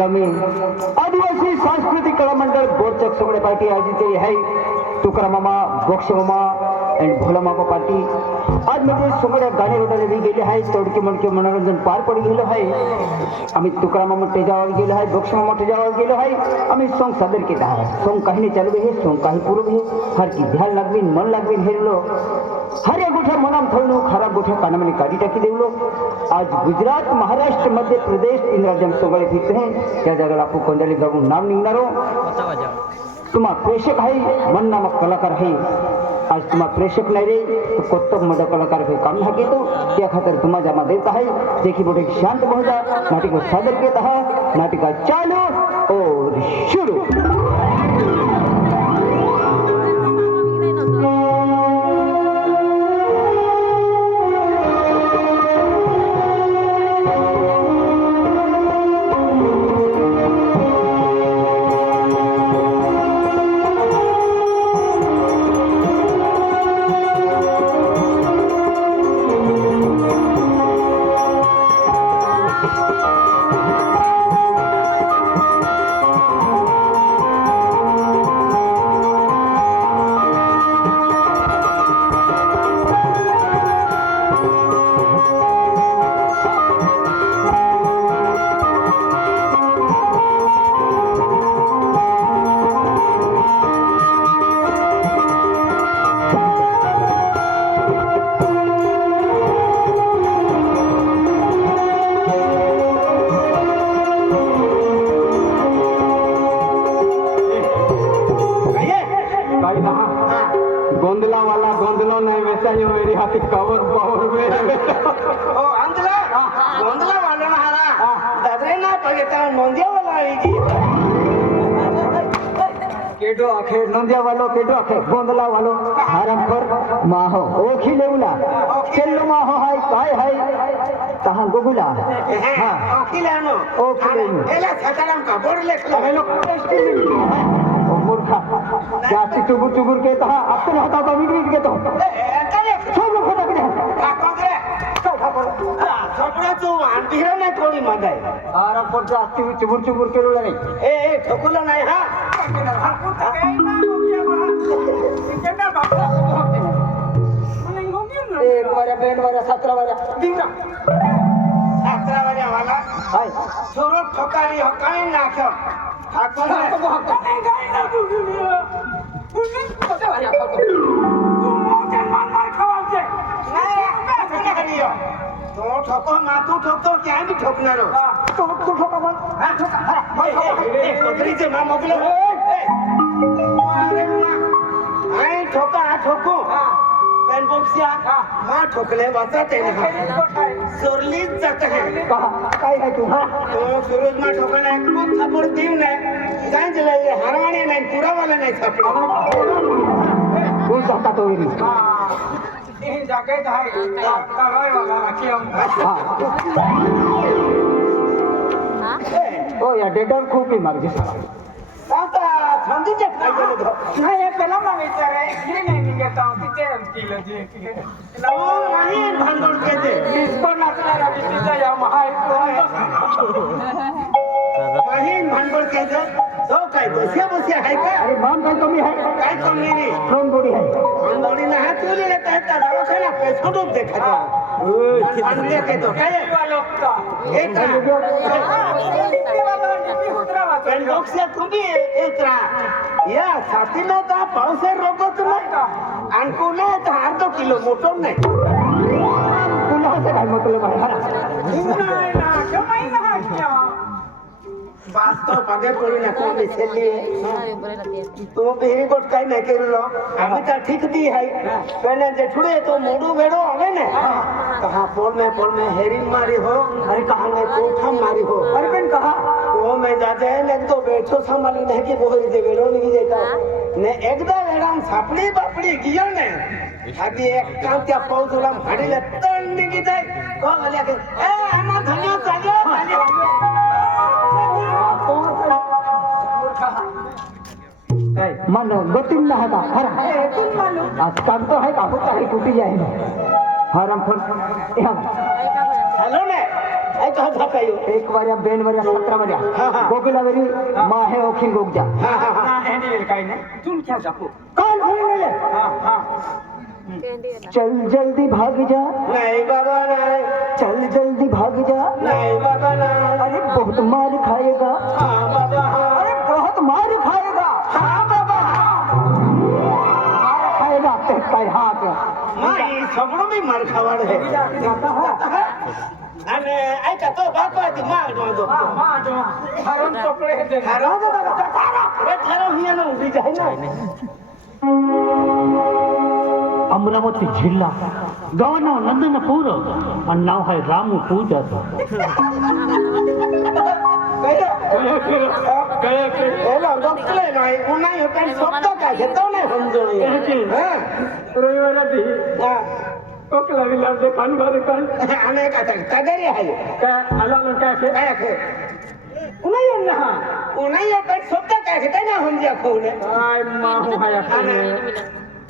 आम्ही आदिवासी सांस्कृतिक कला मंडळ बोरचक सोगडे पार्टी आयोजित केली आहे. तुकारामामा बोक्षमामा अँड भोलामामा पार्टी. आज म्हणजे सोगड्या गाणे वगैरे बी गेले आहे. तोडके मडके मनोरंजन पार पडी गेलो आहे. आम्ही तुकारामामा टेजावर गेलो आहे. बोक्षमामा टेजावर गेलो आहे. आम्ही सॉंग सादर केला आहे. सॉंग काही नाही चालू आहे सॉंग काही पूर्व आहे. हर की ध्यान लागवीन मन लागवीन हेरलो हर या गोठ्या मनाम थळलो खराब गोठ्या कानामध्ये काढी टाकी देवलो। आज गुजरात महाराष्ट्र मध्य प्रदेश तीन राज्यां सोगळे फिरते हैं त्या जागेला आपण कोंडाली जाऊन नाम निघणारो तुम्हा प्रेक्षक आहे मन नामक कलाकार आहे आज तुम्हा प्रेक्षक नाही रे तो कोत्तम मोठा कलाकार हे काम हा घेतो त्या खातर तुम्हा जमा देत आहे जे की मोठे शांत बहुजा नाटिक सादर केत आहात नाटिका चालू और शुरू। वकिलानो वकिलानो त्याला सकाराम का? बोर्ड लेखलो हेलो मूर्खा. जास्ती चुबूर चुबूर के तहा आपण होता तो. मीट मीट घेतो सतरा वाऱ्या. વાલા સુરત પોતાની હકાણી નાખ્યો ઠોકો માથું ઠોકો ક્યાંય બી ઠોકનારો તું ઠોકો મન હા ઠોકા હા મગરી છે માં મોકલો हा. ठोकले वाचा आहे जात आहे. काय आहे तू? तो सुरज मा ठोका नाही खूप थापूर देव नाही. काय दिलं नाही पुरावाला नाही कोण तो विरी जागेत ओ हो, या डेटर खूप नाही हे कलम विचार आहे. नाही निघत महीन भांडवल केंद्र जो काय आहे का अरे माम काय कमी आहे काय कमी नाही दोन गोडी आहे दोन गोडी ना हात उली लेता है तारा तो काय वालों का एक या साथीला दा पावसे रोगो तुम्हाला तर पाऊस आहे रोगत नाही आणि कोण तर अर्ध किलो मोठो नाही तुला से काय मतलब है हाँ वास्तव पगे पड़ी ना कोण दिसेली तू भेरी गोट काही नाही केलो आम्ही तर ठीक दी है पहले जेठुडे तो मोडू वेडो आवे ने कहा पोल में पोल में हेरिंग मारी हो अरे कहा में कोठा मारी हो अरे पेन कहा वो मैं जाते हैं लेकिन तो बैठो संभाली नहीं कि वो दे वेडो नहीं देता ने एकदा वेडाम આમ સાપડી બાપડી ગયો ને આજે એક કામ ત્યાં પૌ ગુલામ હાડી લે તણ નીકળી જાય તો અલ્યા કે એ આમાં ધન્યો ચાલ્યો ચાલ્યો માનો ગતિમ ના હતા હરા ગતિમ માનો આ કામ તો હે કાકો તારી તૂટી જાય હરામ ફોન હેલો ને एक वर्या बेन वर्या सतरा वर्या गोकुला वरी मा हे ओखी गोगजा काय नाही तुमच्या जापू चल जल्दी भाग जा। नाही बाबा नाही। चल जल्दी भाग जा। नाही बाबा नाही। अरे बहुत मार खाएगा। हा बाबा हा। अरे बहुत मार खाएगा। हा बाबा हा। मार खाएगा ते काय हात माई सगळं मी मार खावाड आहे आणि ऐका तो बापा ती माग दो हरण चोपडे हे खरं हिया ना उभी जाय ना। अमरावती जिल्हा गाव नाव नंदनपूर आणि नाव आहे रामू पूजाचं हे पण काय रविवाराती कोकला ते। भर तगरी काय आला ना काय ते काय आहे पुन्हा येईल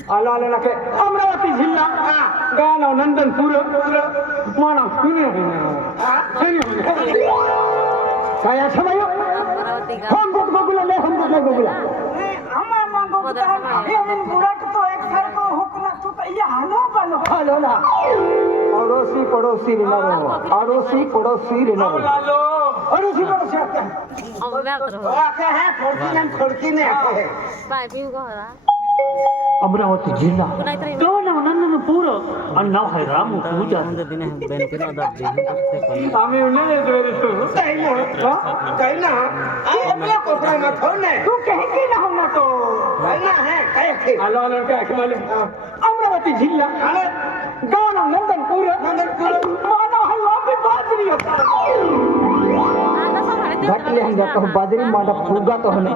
ना पुन्हा हे पण शब्द काय घेतो ना समजा खोले काय माहू हाया आला आला ना काय अमरावती जिल्हा गाव नंदनपूर माना सुने काय असं बायो हम गोट गोकुला नाही हम गोट नाही गोकुला हॅलो ना। अडोसी पडोसी रिना रेणार अडोसी पडोसी रिना रेणार अडोसी पडोसी आते हैं। आता. है फोड़की हम फोड़की ने आके है। अमरावती जिल्हा गाव नाव नंदनपूर आणि नाव आहे रामू पूजा आम्ही नाही येतो काही ना काही ना। आई आपल्या कोपरा में फ़ोन है तू कहीं की ना होना तो। काही ना है काय आहे आलो आलो काय मला अमरावती जिल्हा अरे गाव नंदनपूर। नंदनपूर. मानव हा लांबी बाजरी होता घटले हंगा तो बाजरी मांडा फुगा तो हने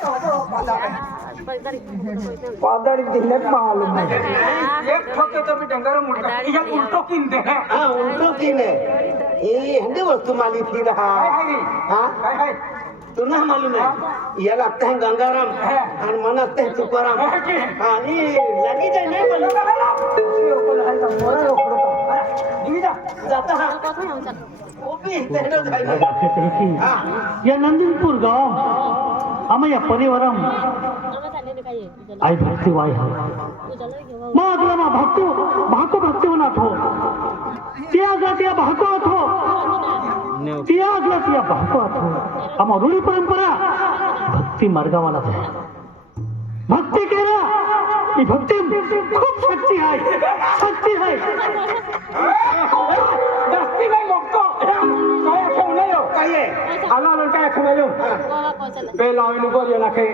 तो है। पादरी दिले एक ठोके तो भी डंगर मुड़का ये उल्टो किनते हैं हाँ उल्टो की ने ये हिंदी वस्तु माली थी रहा हाँ? तू ना मालूम है? ये लगता है गंगाराम। और मन लगता है तुकाराम। हाँ ये लगी जाए नहीं मालूम। नंदनपूर गाव आम्ही परिवारम आई भक्ति वाय है। मग अगला मा भक्ती भाको भक्ती होणार हो त्या अगला त्या भाको हो त्या अगला त्या भाको हो आम्हा रूढी परंपरा, भक्ती मार्गावाला आहे भक्ती केला ही भक्ती खूप शक्ती आहे शक्ती आहे दस्ती नहीं मोकतो काय खेव नाही हो। काय आहे आलो आलो काय खेव नाही बेला इनु बोलियो ना के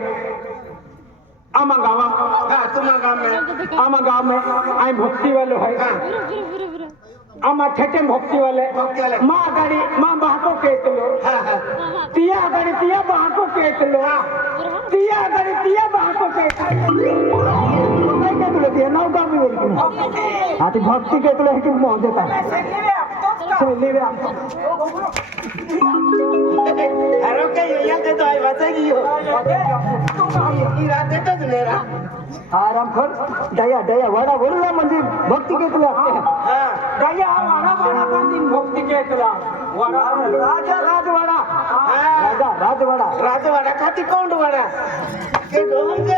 आमा गावा हाँ तुम्हारा गाँव में। आमा गाँव में। आई भक्ति वाले है। हाँ। आमा ठेठे भक्ति वाले। भक्ति वाले। माँ गाड़ी माँ बहाको केतलो हाँ हाँ। तिया गाड़ी तिया बहाको केतलो तिया गाड़ी तिया बहाको केतलो काय काय तुला ते नाव का मी बोलतो आता भक्ती काय तुला हे। की मोह देता अरे क्या ये याद है तो आई बताएगी हो ये। रात है तो मेरा। आराम कर। दया दया वडा बोलला म्हणजे भक्ती काय तुला हाँ। गया वाड़ा वाड़ा का दिन भक्ति केतला वाड़ा राजा राजवाडा राजा राजवाडा। राजवाड़ा खाती कौन वाड़ा? के डोम से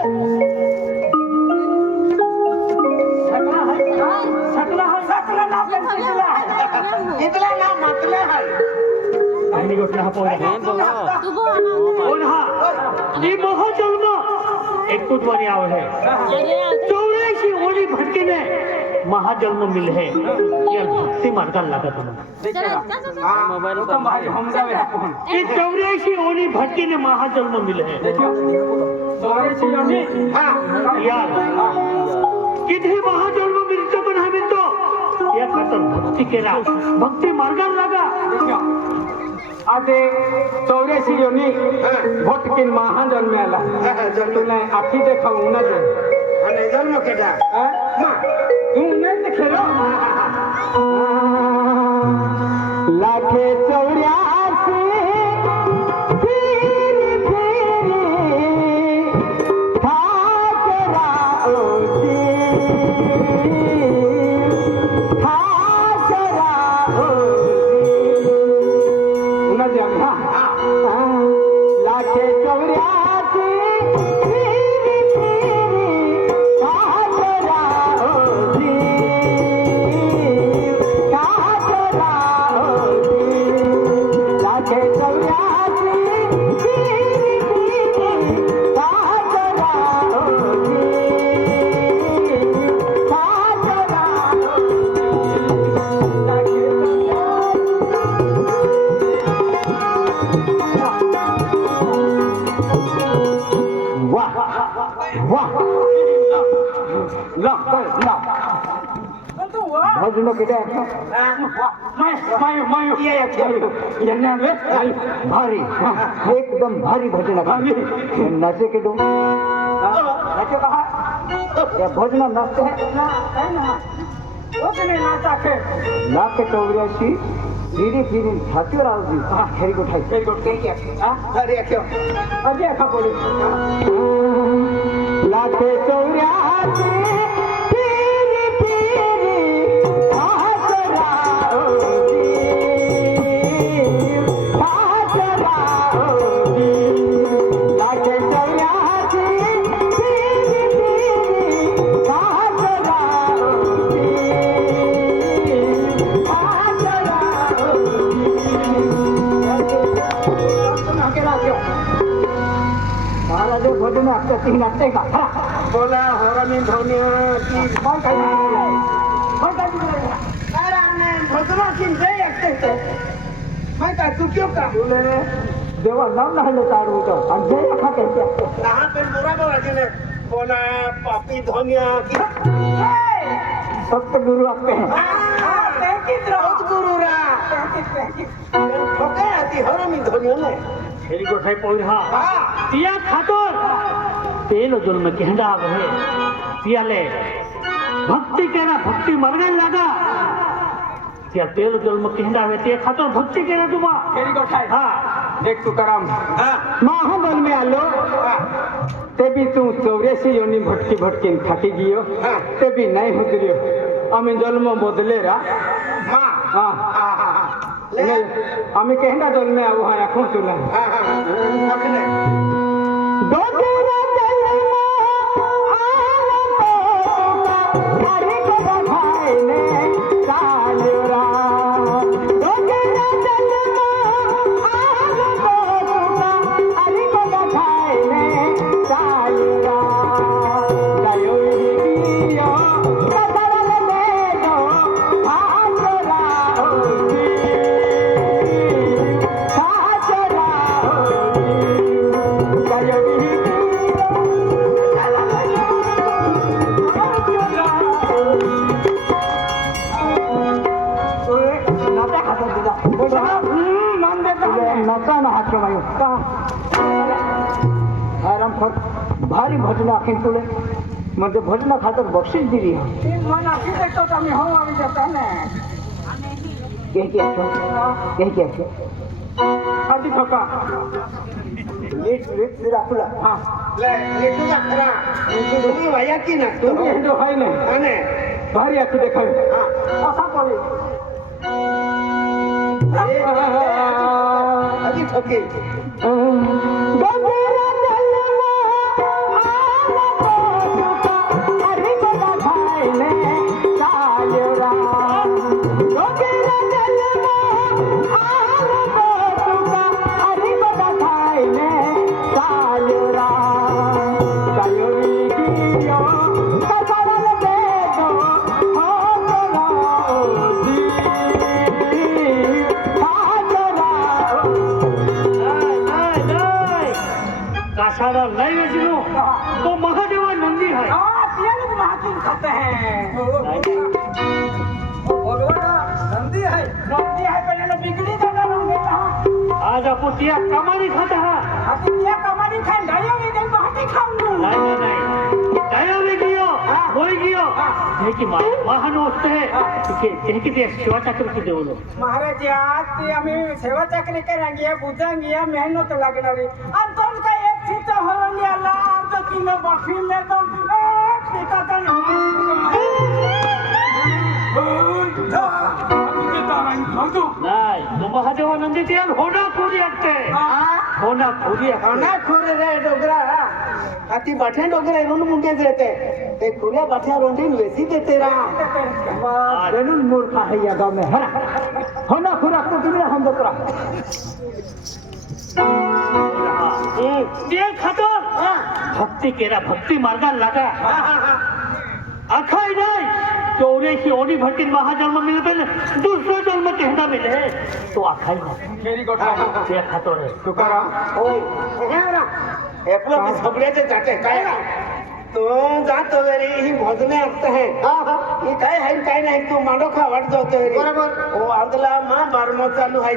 सकला है। सकला है। सकला ना पण सकला है। इतला ना मतले है। आणि गोष्ट हा पोरा कोण हा। ही मोह जन्म। एकूटवारी आव है। चौऱ्याऐंशी ओळी भटकीने महाजन्म मिल है। या भक्ती मार्गाला लागत तुम्हाला मोबाइल तो भाई हम जावे कौन? ये चौऱ्याऐंशी ओळी भटकीने महाजन्म मिल है। हाँ यार। किती महाजन्म मिळतो पण हा मिळतो या खातर भक्ती केला भक्ती मार्गाला लागा। ना अने जन्म के जा उन्नत खरो. लाखे चौऱ्या भारी एकदम भारी भजन भारी. नाचे के दो नाचे कहा या भजन नाचते हैं ओकने नाचा के लाख के चौरासी धीरे धीरे छातीवर आवाज खेरी को ठाई वेरी गुड थैंक यू हां अरे क्यों अजय देणे देवा नाम नाही तार होतं आणि जे एखा त्यांच्या लहान ते बरोबर गेले. कोणा पापी धोनिया फक्त गुरु असते हेरी गोठाई पौर हा. तिया खातो तेल जन्म केंडा आहे. तियाले भक्ती केला भक्ती मरगायला लागा. त्या तेल जन्म केंडा आहे खातो भक्ती केला तुम्हा. वेरी गुड है हां देख तू कराम हाँ महाबल में आलो ते बी तू चौरासी योनी भटकी भटकीन थाकी गियो ते बी नाही हुजरियो आम्ही जन्म बदले रा हाँ हा हाँ हाँ हाँ ले आम्ही केहंडा ભોજના ખાતર બક્ષી જ દીધી તીન મન આપી દે તો તમે હું આવી જતા ને કે કે છો કે કે છો આજી કાકા લેટ લેટ જરા આપલા હા લે લેટુ ના ખરા તું વાયા દેખાય लाईव्ह तो महादेवा नंदी है महादेव खाते हैं. नंदी है नंदी लोग बिगड़ी जाता होंगे आज आपको तिया कमानी खाता है आपको तिया कमानी खाए डाया में गई बाटी खाऊंगा नहीं नहीं डाया में गियो होई गियो. देखी माँ वाहन होते हैं. ठीक है देखी तिया सेवा चक्र की देव महाराज आज तिया में सेवा चक्र करेंगे बुझेंगे मेहनत तो लगना रही अंतोन का ನಂದಿತಿಯನ್ ಹೊಣ ಕೂಡಿ ಅತ್ತೆ ಹೊಣ ಕೂಡಿ ಹಣ ಕೂರಿದೆ ಡೊಗ್ರ ಅತಿ ಬಠೆ ಡೊಗ್ರ ಇನ್ನೊಂದು ಮುಂದೆ ಇದ್ರತೆ ಏ ಕೂರಿಯ ಬಠೆ ರೊಂಡಿ ವೆಸಿ ದೇತೀರಾ ಅರೆನು ಮೂರ್ಖ ಹಯ್ಯ ಗಾಮೆ ಹಣ ಹೊಣ ಕೂರಾಕ್ತ ತಿಳಿ ಹಂದತ್ರ तेल खातो. भक्ती केला भक्ती मार्गाला लागा. अखाय नाही. चोरे की ओडी भट्टी महाजन्म मिळते दुसरा जन्म तेहना मिले तो अखाय नाही. खातो रे. तुकाराम. हो. सगळ्याचे चाटे. काय तो जातो जरी ही भजने मोजणे असत आहे. ही काय हाय काय नाही तो मांडोखा वाट जातो बरोबर. ओ आदला मा बारमो चालू आहे.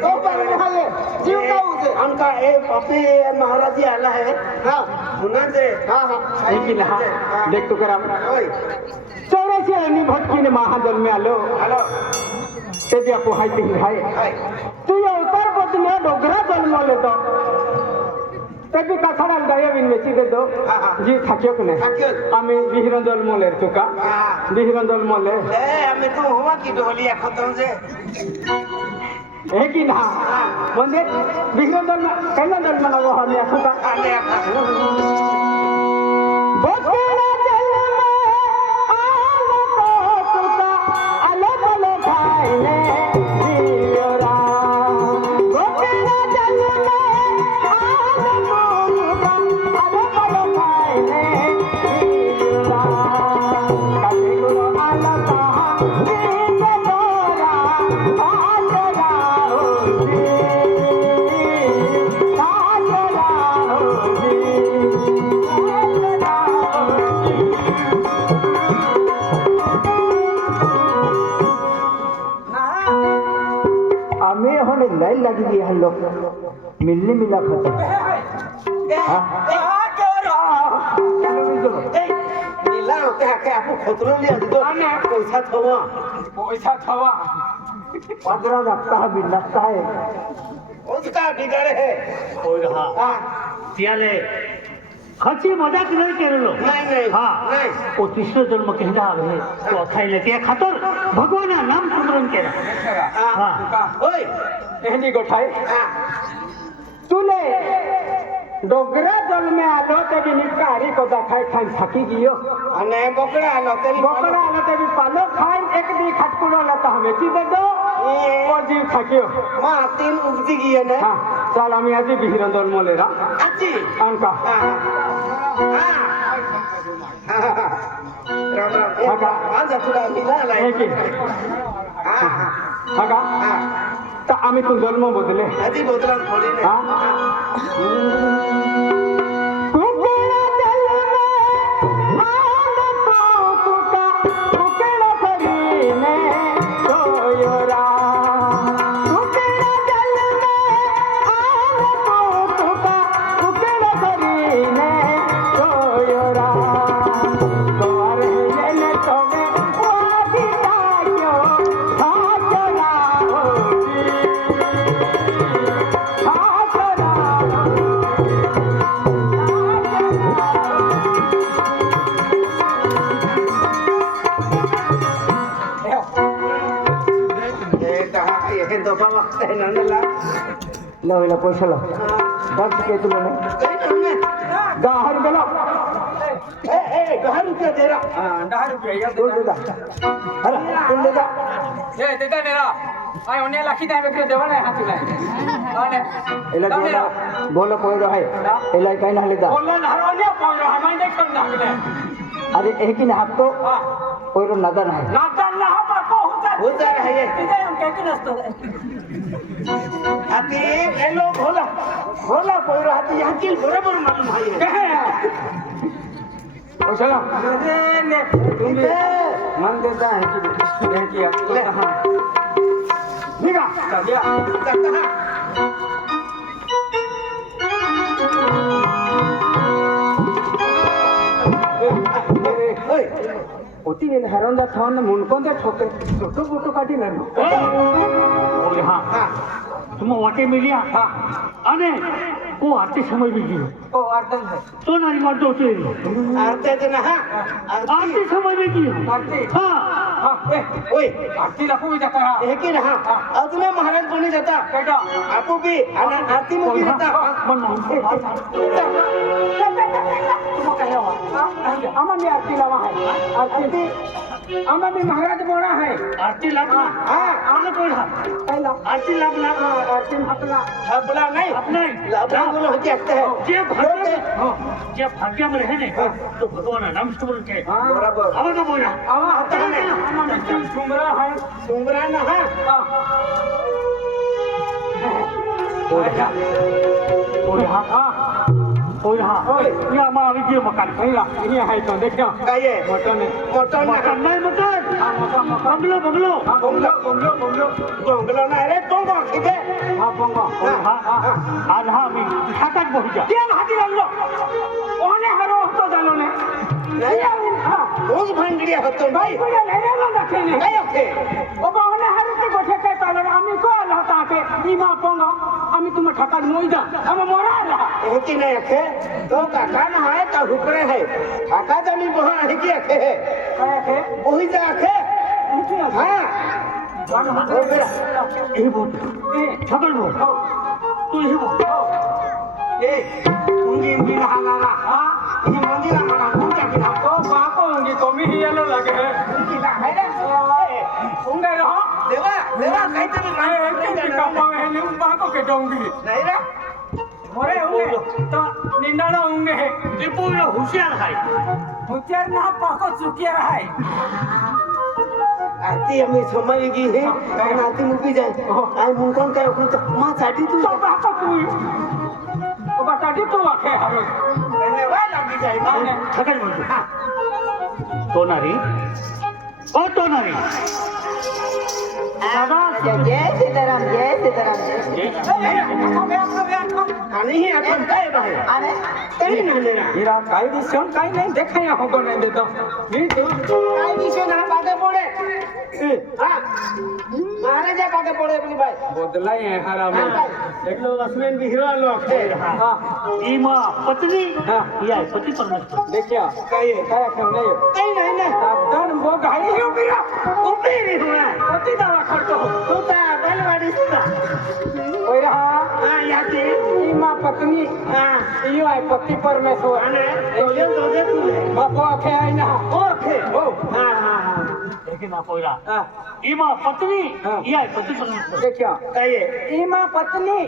आमका ए पपी महाराजी आला आहे. जे. हा हा. ऐकिला हा. देख तुकाराम चौऱ्याशी आणि भक्तीने महाजन्मी आलो. आलो. ते जे आपण हायटिंग हाय. तू अवतार पतीने डोगरा जन्मले तर ತೆಗ್ಗು ಕಸಡಲ್ ದಯವಿನ್ ಮೆಚ್ಚಿದ್ದು ಜಿ ಥಕ್ಯೋಕ್ನೆ আমি বিহিরঞ্জল মোলের চোকা হ্যাঁ। বিহিরঞ্জল মোলে। আমি তো হওয়া কি ডলি এখন যে। কি না? হ্যাঁ। বন্ধে বিহিরঞ্জল কেন জন্ম লাগো আমি এখন हैं लोग मिलने मिला खाते मिला होते हैं क्या आपको खतरों लिया दो पैसा थवा पैसा थवा पंद्रह लगता है बिल लगता है उसका बिगड़ है और हाँ सियाले खर्ची मजाक नहीं कर लो नहीं नहीं हाँ वो तीसरे जन्म कहना आवे तो अथाई लेके खातर भगवान नाम सुमरन के हाँ ओए এহলি গোঠায় তুলে ডোগরা জন্মে আলো তেবি নিকারি কো দেখাই খান থাকি গিয়ো আনে বকরা আলো তেবি বকরা আলো তেবি পালো খান এক দি খটকুড়ো না তো হমে চি দে দো পজি থাকিও মা তিন উবজি গিয়ে না চল আমি আজি বিহিরন দল মলেরা আজি আনকা রাম রাম আগা আজা তুলা মিলা লাই কি আগা तर आम्ही तो जन्म बदले आधी बदला थोडी लो लो पैसा बस के तुम ने दाहर गलो ए ए दाहर रुपया दे हाँ दाहर रुपया यार दे दा अरे तुम दे दा ए दे दा मेरा आय ओने लाखी दे बेकरे देवा ना हाथ में एला मेरा बोलो कोई रहे एला कहीं ना ले बोलो ना ओने कौन रहा मैं देख ना अरे एक ही हाथ तो कोई नदन है नदन उधर है ये हम कहते नसतो आती ये लोग होला होला पोरो आती मालूम है ओ चलो ने मन देता है कि ಒಟ್ಟಿಗೆ ಇಲ್ಲಿ ಹರೊಂದ ಥವನ್ನ ಮುಂಡ್ಕೊಂಡೆ ಹೋಗ್ತೇನೆ ಸೊಟ್ಟು ಬುಟ್ಟು ಕಾಟಿ ನಾನು हाँ तुम वाटे मिली हाँ अने वो आते समय भी गिरो ओ आते है तो नारी मार दो तेरे आते है ना हाँ आते समय भी गिरो आते हाँ ओए आरती लाखों भी जाता है एक ही रहा अतने महाराज बने जाता बेटा आपको भी आरती में भी जाता मन नाही आमा मी आरती लावा है। आरती? आमा मी महाराज बोला है। आरती लागला हा। कोण हा पहिला। आरती लागला आरती आपला आपला नाही। नाही। आपला बोलो होती असते है। जे भाग्य जे भाग्यामध्ये आहे ना तो भगवान नाम स्मरण के बरोबर। आवा का बोला। आवा हाताने आमा मी सुमरा है। सुमरा ना हा। ओढ्या ओढ्या કોઈ હા અહીંયા અમારા આવી ગયો મકાન કઈ લા અહીંયા હાઈ તો દેખ્યો કઈએ મટન મટન મકાન નહીં મટન હા મકાન બંગલો બંગલો હા બંગલો બંગલો બંગલો બંગલો ના અરે બંગો કીધે હા બંગો હા હા આજ હા મી ખાતાક બહી જા કેમ હાજી લાગલો ઓને હરો હતો જાનો ને નહીં હા રોજ ભાંગડિયા હતો ભાઈ ભાંગડિયા લઈને રાખે ને કઈ ઓકે ઓબા ತಾಟೆ ಈ ಮಾಪಂಗ আমি তোমার ঠাকার মইদা আমার মরা এটি না একে তো কাকা না হয় তা হুকরে হে। ঠাকা জানি বহা আহি কি একে হে। হ্যাঁ, একে। বহি যা একে। হ্যাঁ। ও বেরা এই বট এ। ঠাকার বট তুই হে বট मंदिर हमारा कौन क्या बिना तो बाप होंगी तो मी देवा देवा काहीतरी अरे काहीतरी कामा है नहीं उम्मा को कटाऊंगी नहीं रे मोरे होंगे तो निंदाना होंगे दीपू ये होशियार है होशियार ना पाको चुकिया है આરતી અમે સમાવી ગઈ હે કારણ આરતી મૂકી જાય આ હું કોણ કયો ઓ બા जय सीताराम जय सीताराम हिरा काय दिसून काय नाही देखाय हो कोण नाही देतो मी तू काय दिसून हा पागे पोडे महाराजा पागे पोडे अपनी भाई बदलाई है हरा में एक लोग असमेन भी हिरा लोग थे हाँ. हाँ। ई माँ पत्नी? हाँ। या पति परमेश्वर देखियो काय काय खाने नहीं नहीं नहीं। तब धन वो गाड़ी हो मेरा ऊपर ही। हुआ तो तू त्या बैलवाडीस पहिला पत्नी. हा. इयो आहे पती परमेश्वर. आणि दोघे हो. इमा पत्नी. या पती परमेश्वर इमा पत्नी.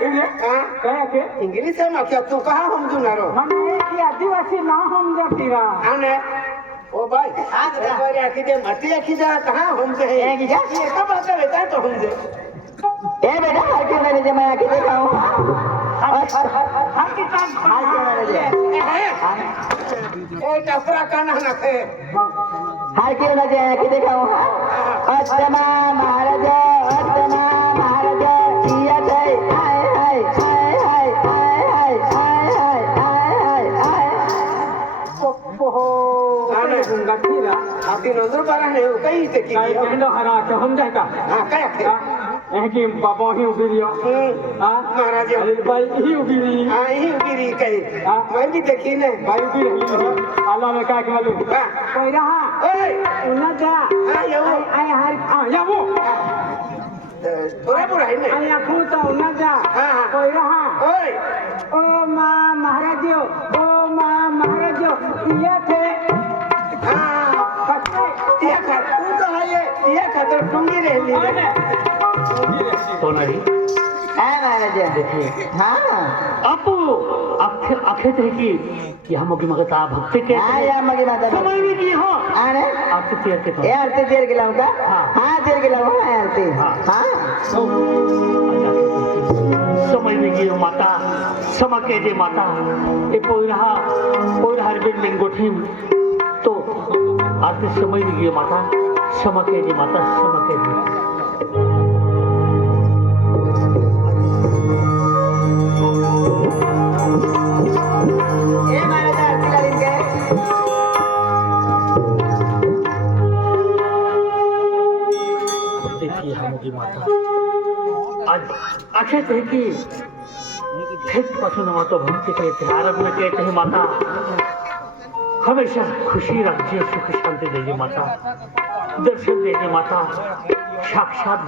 कया के ने હા कया के इंग्लिश में क्या तू कहा हम जुनारो મને એક આદિવાસી ના સમજાતી રા આને ओ भाई आज बारी आखी दे मती आखी जा कहां हम से ए जीजा ये कब आता बेटा तो हम से ए बेटा हार क्यों नहीं ले जा मैं आके देखा हूँ हार હાથી કામ क्यों नहीं ले जा ए टपरा काना ना थे हार क्यों ना जाए आके देखा हूँ अत्तमा महाराज अत्तमा ಪೋಹೋ ನಾನು ಗಟ್ಟಿಲ್ಲ ಅದಿನೊಂದು ಬರಣ ಕೈ ತೆಗಿ ಕೈ ಕಂಡು ಹರ ಹಮ್ದಾಯ್ಕ ಕೈ એકી બાબો હી ઊભી રહ્યો. હા? મહારાજ. ભાઈ હી ઊભી રહી. હા હી ઊભી રહી કઈ. હા? મેં ભી દેખી ને. ભાઈ ઊભી રહી આલા ને કાક વાલું કોઈ રહા ઓય! ઉના જા. હા યો આય હાર. બરાબર હે ને અહીંયા હું તો નજા હા હા કોઈ રહા ઓય ઓ માં મહારાજ્યો ઓ માં મહારાજ્યો પિયા થે હા પછી પિયા ખા તું તો હાયે પિયા ખાતર ટૂંગી રહેલી સોનારી আপু आखे आखे थे कि कि हम की मगता भक्त के हां या मगे माता समय में की हो अरे आते तेर के ए आते तेर के लाऊं का हां तेर के लाऊं हां आते हां समय में की माता समा के जे माता ए कोई रहा कोई हर दिन लिंगोठी तो आते समय में की माता समा के जे माता समा के जे आखे थे कि खेत पशु न तो भक्ति कहते हैं अरब में कहते हैं माता हमेशा खुशी रखिए सुख शांति दीजिए माता दर्शन दीजिए माता साक्षात